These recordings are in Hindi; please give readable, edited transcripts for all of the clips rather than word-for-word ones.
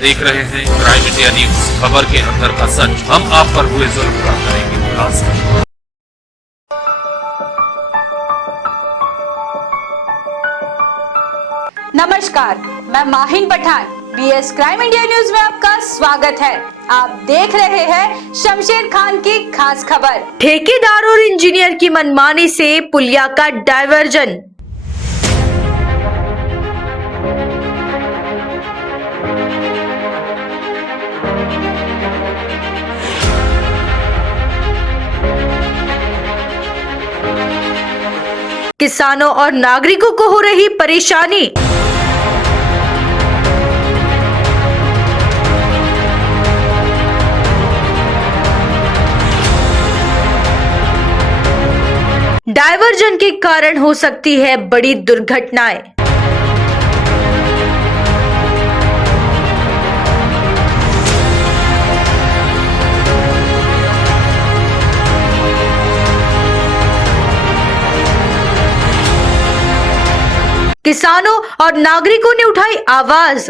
देख रहे हैं क्राइम इंडिया न्यूज, खबर के अंदर का सच। हम आप पर हुए जुल्म का करेंगे खुलासा। नमस्कार, मैं Mahin Pathan, BS crime India news में आपका स्वागत है। आप देख रहे हैं शमशेर खान की खास खबर। ठेकेदार और इंजीनियर की मनमानी से पुलिया का डायवर्जन। किसानों और नागरिकों को हो रही परेशानी। डायवर्जन के कारण हो सकती है बड़ी दुर्घटनाएं। किसानों और नागरिकों ने उठाई आवाज।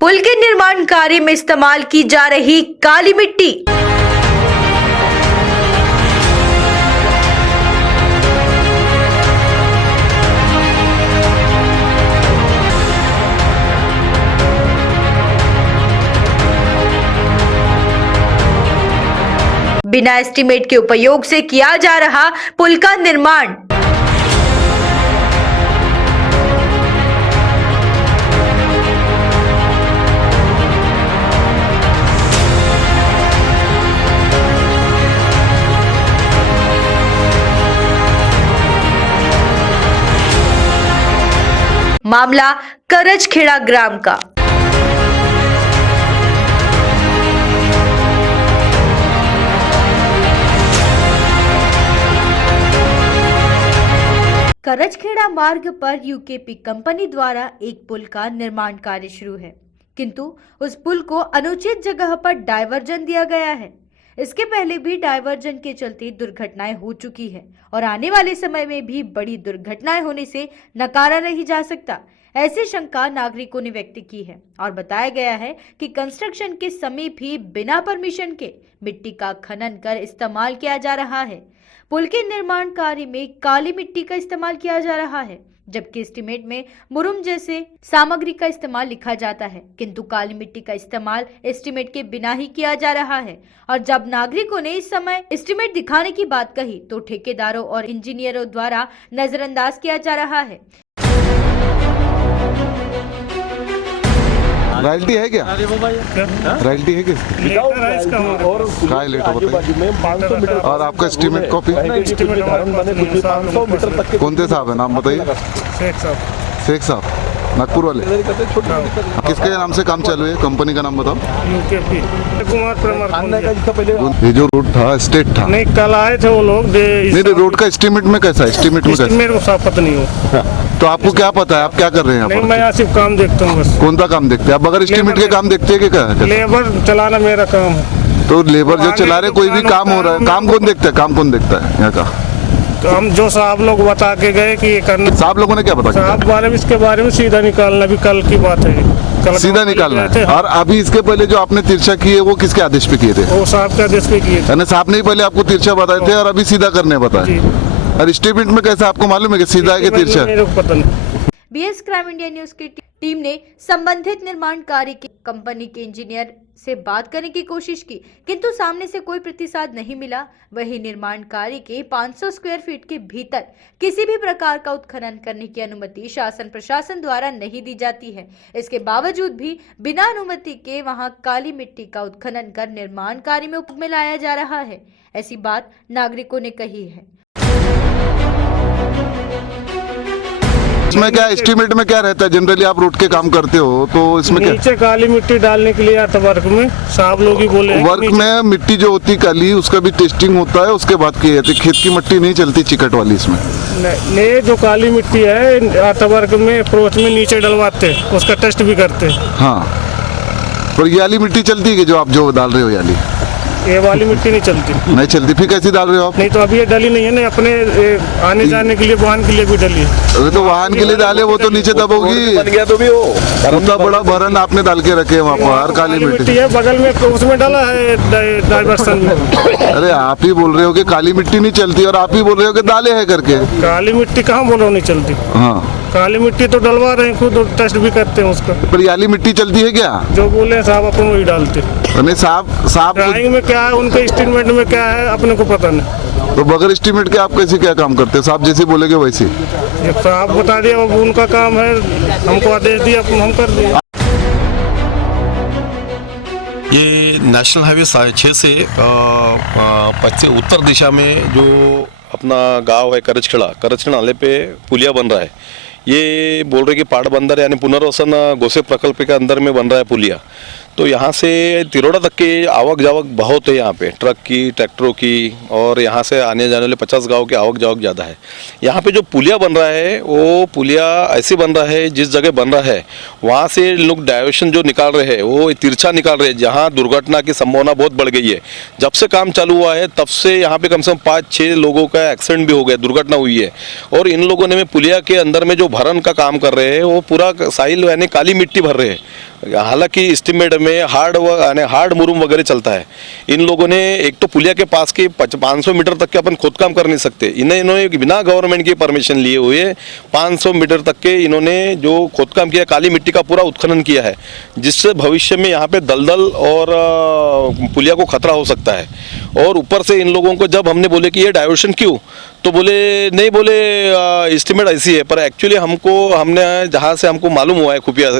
पुल के निर्माण कार्य में इस्तेमाल की जा रही काली मिट्टी। बिना एस्टीमेट के उपयोग से किया जा रहा पुल का निर्माण। मामला करजखेड़ा ग्राम का। करजखेड़ा मार्ग पर यूकेपी कंपनी द्वारा एक पुल का निर्माण कार्य शुरू है, किंतु उस पुल को अनुचित जगह पर डायवर्जन दिया गया है। इसके पहले भी डायवर्जन के चलते दुर्घटनाएं हो चुकी है और आने वाले समय में भी बड़ी दुर्घटनाएं होने से नकारा नहीं जा सकता। ऐसी शंका नागरिकों ने व्यक्त की है और बताया गया है कि कंस्ट्रक्शन के समीप ही बिना परमिशन के मिट्टी का खनन कर इस्तेमाल किया जा रहा है। पुल के निर्माण कार्य में काली मिट्टी का इस्तेमाल किया जा रहा है, जबकि एस्टीमेट में मुरुम जैसे सामग्री का इस्तेमाल लिखा जाता है, किंतु काली मिट्टी का इस्तेमाल एस्टीमेट के बिना ही किया जा रहा है। और जब नागरिकों ने इस समय एस्टीमेट दिखाने की बात कही तो ठेकेदारों और इंजीनियरों द्वारा नजरअंदाज किया जा रहा है। रॉयल्टी है क्या? रॉयल्टी है क्या? और लेट बताइए। और आपका एस्टीमेट कॉपी कौन से साहब है, नाम बताइए। शेख साहब नागपुर वाले। किसके नाम से काम चालू है? कंपनी का नाम बताओ। ये जो रोड था स्टेट था? नहीं, कल आए थे वो लोग। नहीं, रोड का एस्टीमेट में कैसा? एस्टीमेट में कैसा? मेरे को साफ पता नहीं हो। तो आपको क्या पता है? आप क्या कर रहे हैं यहाँ पर? मैं यहाँ सिर्फ काम देखता हूँ बस। कौन सा काम देखते हैं आप? बगैर एस्टीमेट के काम देखते हैं क्या? लेबर चलाना मेरा काम है। तो लेबर जो चला रहे, कोई भी काम हो रहा है, काम कौन देखता है? काम कौन देखता है यहाँ का? तो हम जो साहब लोग बता के गए कि ये करना। साहब लोगों ने क्या बताया? साहब बारे में इसके बारे में सीधा निकालना, भी कल की बात है। कल सीधा निकालना है। और अभी इसके पहले जो आपने तिरछा किए वो किसके आदेश पे किए थे? वो साहब के आदेश पे किए थे। साहब ने ही पहले आपको तिरछा बताए थे और अभी सीधा करने बताया। और एस्टीमेट में कैसा आपको मालूम है कि सीधा है कि तिरछा? मेरे को पता नहीं। बीएस क्राइम इंडिया न्यूज की टीम ने संबंधित निर्माण कार्य की कंपनी के इंजीनियर से बात करने की कोशिश की, किंतु सामने से कोई प्रतिसाद नहीं मिला। वही निर्माण कार्य के 500 स्क्वायर फीट के भीतर किसी भी प्रकार का उत्खनन करने की अनुमति शासन प्रशासन द्वारा नहीं दी जाती है। इसके बावजूद भी बिना अनुमति के वहां काली मिट्टी का उत्खनन कर निर्माण कार्य में उपयोग में लाया जा रहा है। ऐसी बात नागरिकों ने कही है। इसमें क्या एस्टीमेट में क्या रहता है? जनरली आप रोड के काम करते हो तो इसमें क्या? नीचे काली मिट्टी डालने के लिए आता वर्क में, साहब लोग ही बोले। वर्क में मिट्टी जो होती काली उसका भी टेस्टिंग होता है, उसके बाद की जाती। खेत की मिट्टी नहीं चलती चिकट वाली इसमें। नहीं, जो काली मिट्टी है आता वर्क में अप्रोच में नीचे डलवाते, उसका टेस्ट भी करते। हाँ, और ये वाली मिट्टी चलती है कि जो आप जो डाल रहे हो? याली ये वाली मिट्टी नहीं चलती। नहीं चलती, फिर कैसी डाल रहे हो आप? नहीं तो अभी ये डली नहीं है ना, अपने आने जाने के लिए वाहन के लिए भी डली है। अरे तो वाहन के लिए डाले, वो तो नीचे दबोगी। बन गया तो भी वो उतना बड़ा भरन आपने डाल के रखे वहाँ पर, काली मिट्टी। है बगल में, उसमें डाला है डाइवर्सन में। अरे आप ही बोल रहे हो कि काली मिट्टी नहीं चलती और आप ही बोल रहे हो कि डाले है करके। काली मिट्टी कहाँ बोल रहा हूँ नहीं चलती। हाँ, काली मिट्टी तो डलवा रहे हैं, खुद टेस्ट भी करते हैं उसका। पर याली मिट्टी चलती है क्या? जो बोले हैं साहब अपन वही डालते। नहीं साहब ड्राइंग में क्या है, उनके एस्टीमेट में क्या है, अपने को पता नहीं। तो बगैर एस्टीमेट के आप कैसे क्या काम करते हैं? साहब जैसे बोलेगे वैसे। ये साहब बता दिया, अब उनका काम है, हमको आदेश दिया, हम कर दिए। ये नेशनल हाईवे 6 से पश्चिम उत्तर दिशा में जो अपना गांव है करचखेड़ा नाले पे पुलिया बन रहा है। ये बोल रहे कि पाड़ बंदर यानी पुनर्वसन गोसे प्रकल्प के अंदर में बन रहा है पुलिया। तो यहाँ से तिरोड़ा तक की आवक जावक बहुत है, यहाँ पे ट्रक की, ट्रैक्टरों की, और यहाँ से आने जाने वाले 50 गांव की आवक जावक ज़्यादा है। यहाँ पे जो पुलिया बन रहा है वो पुलिया ऐसे बन रहा है, जिस जगह बन रहा है वहाँ से लोग डाइवर्शन जो निकाल रहे हैं वो तिरछा निकाल रहे हैं, जहाँ दुर्घटना की संभावना बहुत बढ़ गई है। जब से काम चालू हुआ है तब से यहाँ पे कम से कम 5-6 लोगों का एक्सीडेंट भी हो गया, दुर्घटना हुई है। और इन लोगों ने पुलिया के अंदर में जो भरन का काम कर रहे हैं वो पूरा साइल यानी काली मिट्टी भर रहे हैं। हालांकि एस्टीमेट में हार्ड मुरूम वगैरह चलता है। इन लोगों ने एक तो पुलिया के पास के 500 मीटर तक के अपन खोदकाम कर नहीं सकते, इन्होंने बिना गवर्नमेंट की परमिशन लिए हुए 500 मीटर तक के इन्होंने जो खोदकाम किया, काली मिट्टी का पूरा उत्खनन किया है, जिससे भविष्य में यहाँ पे दलदल और पुलिया को खतरा हो सकता है। और ऊपर से इन लोगों को जब हमने बोले कि ये डाइवर्शन क्यों, तो बोले नहीं, बोले एस्टीमेट ऐसी है, पर एक्चुअली हमने जहाँ से हमको मालूम हुआ है खुफिया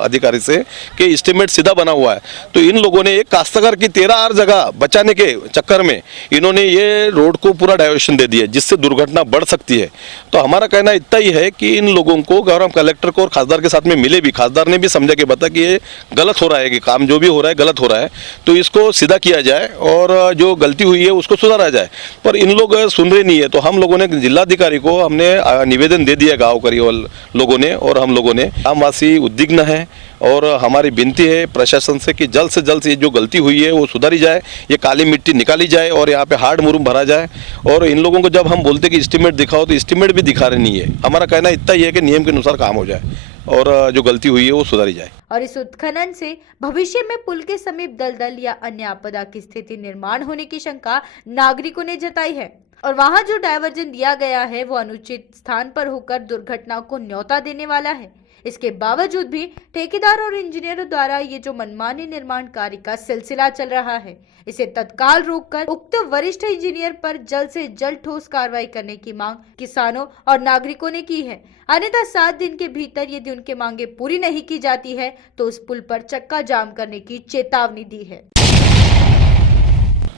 अधिकारी से कि एस्टीमेट सीधा बना हुआ है। तो इन लोगों ने एक काश्तकार की 13 जगह बचाने के चक्कर में इन्होंने ये रोड को पूरा डाइवर्शन दे दिया, जिससे दुर्घटना बढ़ सकती है। तो हमारा कहना इतना ही है कि इन लोगों को गौरव कलेक्टर को और खासदार के साथ में मिले भी, खासदार ने भी समझा के बता कि ये गलत हो रहा है, कि काम जो भी हो रहा है गलत हो रहा है, तो इसको सीधा किया जाए और जो गलती हुई है उसको सुधारा जाए। पर इन लोग सुन रहे नहीं है। तो हम लोगों ने जिलाधिकारी को हमने निवेदन दे दिया गाँव करीब लोगों ने, और हम लोगों ने, ग्रामवासी उद्विग्न है और हमारी विनती है प्रशासन से कि जल्द से जल्द ये जो गलती हुई है वो सुधारी जाए, ये काली मिट्टी निकाली जाए और यहाँ पे हार्ड मुरूम भरा जाए। और इन लोगों को जब हम बोलते कि एस्टीमेट दिखाओ तो एस्टीमेट भी दिखा रहे नहीं है। हमारा कहना इतना ही है कि नियम के अनुसार काम हो जाए और जो गलती हुई है वो सुधारी जाए। और इस उत्खनन से भविष्य में पुल के समीप दलदल या अन्य आपदा की स्थिति निर्माण होने की शंका नागरिकों ने जताई है। और वहां जो डायवर्जन दिया गया है वो अनुचित स्थान पर होकर दुर्घटना को न्योता देने वाला है। इसके बावजूद भी ठेकेदार और इंजीनियरों द्वारा ये जो मनमानी निर्माण कार्य का सिलसिला चल रहा है, इसे तत्काल रोककर उक्त वरिष्ठ इंजीनियर पर जल्द से जल्द ठोस कार्रवाई करने की मांग किसानों और नागरिकों ने की है। अन्यथा 7 दिन के भीतर यदि उनके मांगे पूरी नहीं की जाती है तो उस पुल पर चक्का जाम करने की चेतावनी दी है।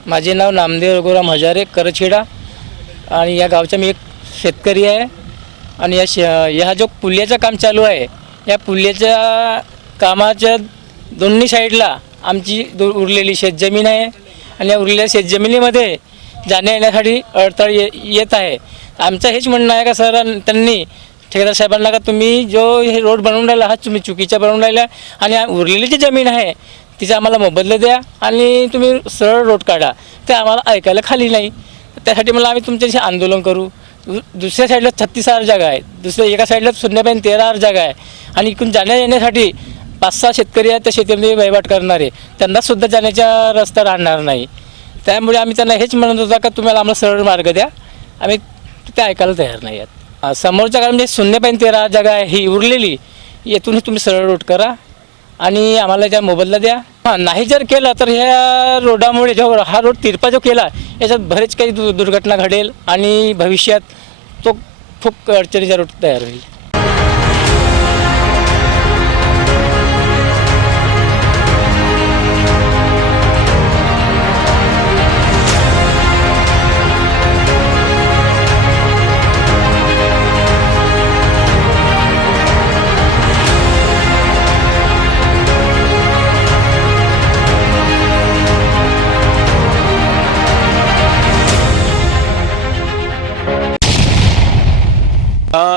माझे नाव नामदेव रघुराम हजारे, करचखेड़ा, आणि या गावचा मी एक शेतकरी आहे। आणि या जो पुलियाचं काम चालू आहे, या पुलियाच्या कामाच्या दोन्ही साईडला आमची उरलेली शेतजमीन आहे आणि या उरलेल्या शेतजमिनीमध्ये जाण्या येण्यासाठी अडथळे येत आहे। आमचं हेच म्हणणं आहे का सर, त्यांनी ठेकेदार साहेबांना का तुम्ही जो हे रोड बनवून राहिला हा तुम्ही चुकीचा बनवून राहिला आणि उरलेली जी जमीन आहे तिचा आम्हाला मोबदला द्या आणि तुम्ही सरळ रोड काढा। ते आम्हाला ऐकायला खाली नाही, त्यासाठी मला आम्ही तुमच्याशी आंदोलन करू। दुसऱ्या साईडला 36,000 जागा आहे, दुसऱ्या एका साईडला 0.13 जागा आहे आणि इकडून जाण्या येण्यासाठी 5-6 शेतकरी आहेत, त्या शेतीमध्ये वहिवाट करणारे, त्यांना सुद्धा जाण्याचा रस्ता राहणार नाही। त्यामुळे आम्ही त्यांना हेच म्हणत होतो का तुम्हाला आम्हाला सरळ मार्ग द्या, आम्ही ते ऐकायला तयार नाही आहेत। समोरच्या काळामध्ये 0.13 जागा आहे ही उरलेली, येथूनच तुम्ही सरळ रोड करा आणि आम्हाला त्या मोबदला द्या। नाही जर केलं तर ह्या रोडामुळे जो हा रोड तिरपा जो केला याच्यात बरेच काही दुर्घटना घडेल आणि भविष्यात तो खूप अडचणीचा रोड तयार होईल।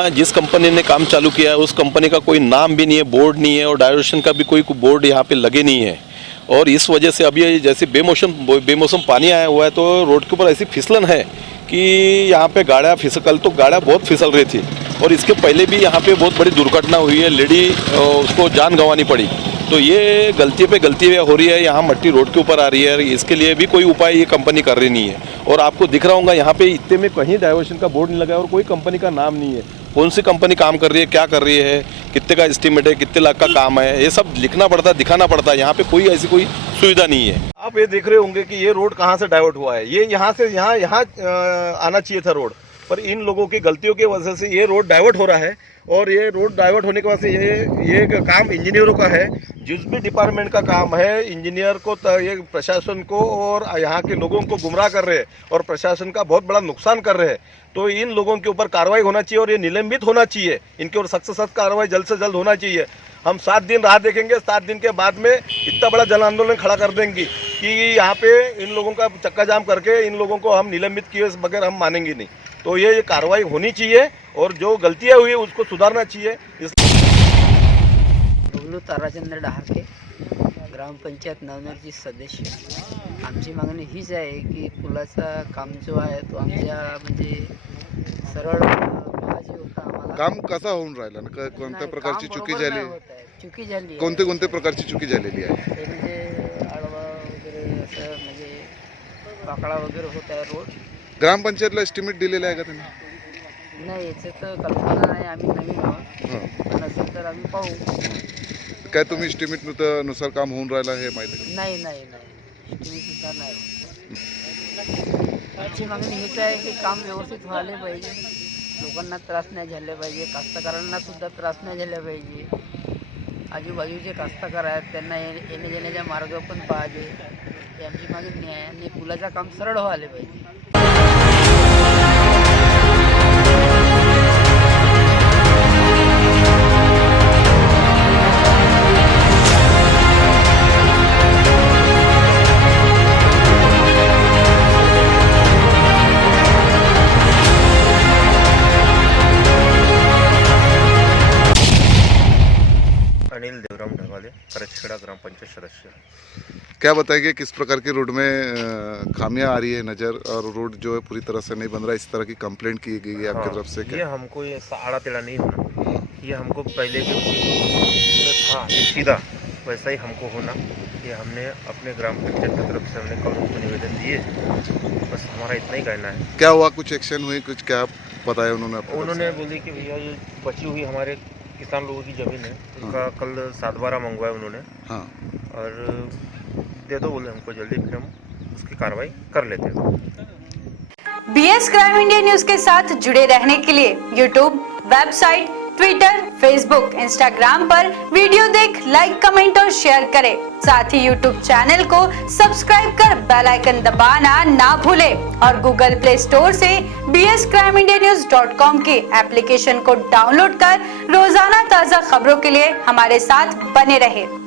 जिस कंपनी ने काम चालू किया है उस कंपनी का कोई नाम भी नहीं है, बोर्ड नहीं है और डाइवर्शन का भी कोई बोर्ड यहाँ पे लगे नहीं है। और इस वजह से अभी ये जैसे बेमौसम पानी आया हुआ है तो रोड के ऊपर ऐसी फिसलन है कि यहाँ पे गाड़ियाँ कल तो गाड़ियाँ बहुत फिसल रही थी और इसके पहले भी यहाँ पे बहुत बड़ी दुर्घटना हुई है, लेडी उसको जान गंवानी पड़ी। तो ये गलती पे गलती हो रही है, यहाँ मट्टी रोड के ऊपर आ रही है, इसके लिए भी कोई उपाय ये कंपनी कर रही नहीं है। और आपको दिख रहा होगा यहाँ पे इतने में कहीं डाइवर्शन का बोर्ड नहीं लगा है और कोई कंपनी का नाम नहीं है, कौन सी कंपनी काम कर रही है, क्या कर रही है, कितने का एस्टिमेट है, कितने लाख का काम है, ये सब लिखना पड़ता है, दिखाना पड़ता है। यहाँ पे कोई ऐसी कोई सुविधा नहीं है। आप ये देख रहे होंगे कि ये रोड कहाँ से डाइवर्ट हुआ है, ये यहाँ से यहाँ आना चाहिए था रोड, पर इन लोगों की गलतियों की वजह से ये रोड डाइवर्ट हो रहा है। और ये रोड डाइवर्ट होने की वजह से ये काम इंजीनियरों का है, जिस भी डिपार्टमेंट का काम है, इंजीनियर को ये प्रशासन को और यहाँ के लोगों को गुमराह कर रहे हैं और प्रशासन का बहुत बड़ा नुकसान कर रहे हैं। तो इन लोगों के ऊपर कार्रवाई होना चाहिए और ये निलंबित होना चाहिए, इनके ऊपर सख्त से सख्त कार्रवाई जल्द से जल्द होना चाहिए। हम 7 दिन राह देखेंगे, 7 दिन के बाद में इतना बड़ा जन आंदोलन खड़ा कर देंगे कि यहाँ पे इन लोगों का चक्का जाम करके इन लोगों को हम निलंबित किए बगैर हम मानेंगे नहीं। तो ये कार्रवाई होनी चाहिए और जो गलतियाँ हुई है उसको सुधारना चाहिए। बबलू ताराचंद्र डहाके, ग्रामपंचायत नवनरची सदस्य। आमची मागणी हीच आहे की पुलाचा काम जो आहे तो आमच्या म्हणजे सरळ पाहिजे होता आम्हाला। काम कसा होऊन राहिला ना, कोणत्या नाही, प्रकारची काम चुकी बरोबर झाली, नाही होत आहे. चुकी झाली आहे. कोणते प्रकारची चुकी झालेली आहे? ते म्हणजे आडवा वगैरे असं म्हणजे वाकडा वगैरे होत आहे रोड। ग्रामपंचायतला एस्टिमेट दिलेला आहे का त्यांनी? नाही, याचं तर कल्पना नाही, आम्ही नवीन आहोत, हां, पण असेल तर आम्ही पाहू। काय तुम्ही एस्टिमेट नुसार काम होऊन राहिलं हे माहिती आहे नाही नाही नाही, तुम्ही सुद्धा नाही होत। आमची मागणी हेच आहे की काम व्यवस्थित व्हायला पाहिजे, लोकांना त्रास नाही झाला पाहिजे, कास्तकारांना सुद्धा त्रास नाही झाला पाहिजे। आजूबाजूचे कास्तकार आहेत त्यांना येण्या जाण्याचा मार्ग पण पाहिजे, ही आमची मागणी आहे। आणि पुलाचं काम सरळ व्हायला पाहिजे। अनिल देवराम ढगाले, करछड़ा ग्राम पंचायत सदस्य। क्या बताएंगे किस प्रकार की रोड में खामियां आ रही है नज़र, और रोड जो है पूरी तरह से नहीं बन रहा है, इस तरह की कंप्लेंट की गई है आपकी तरफ से? ये क्या हमको ये आड़ा टेढ़ा नहीं होना, ये हमको पहले जो था सीधा वैसा ही हमको होना, ये हमने अपने ग्राम पंचायत की तरफ से हमने कानून को निवेदन दिए, बस हमारा इतना ही कहना है। क्या हुआ, कुछ एक्शन हुई, कुछ क्या बताया उन्होंने आपको? उन्होंने बोली कि भैया ये बची हुई हमारे किसान लोगों की ज़मीन है, उनका कल 7-12 मंगवाया उन्होंने, हाँ, और दे दो बोले हमको जल्दी, फिर हम उसकी कार्रवाई कर लेते हैं। बीएस क्राइम इंडिया न्यूज के साथ जुड़े रहने के लिए YouTube, website, Twitter, Facebook, Instagram पर वीडियो देख लाइक, कमेंट और शेयर करें। साथ ही यूट्यूब चैनल को सब्सक्राइब कर बेल आइकन दबाना ना भूलें और गूगल प्ले स्टोर से bscrimindianews.com के एप्लीकेशन को डाउनलोड कर रोजाना ताज़ा खबरों के लिए हमारे साथ बने रहें।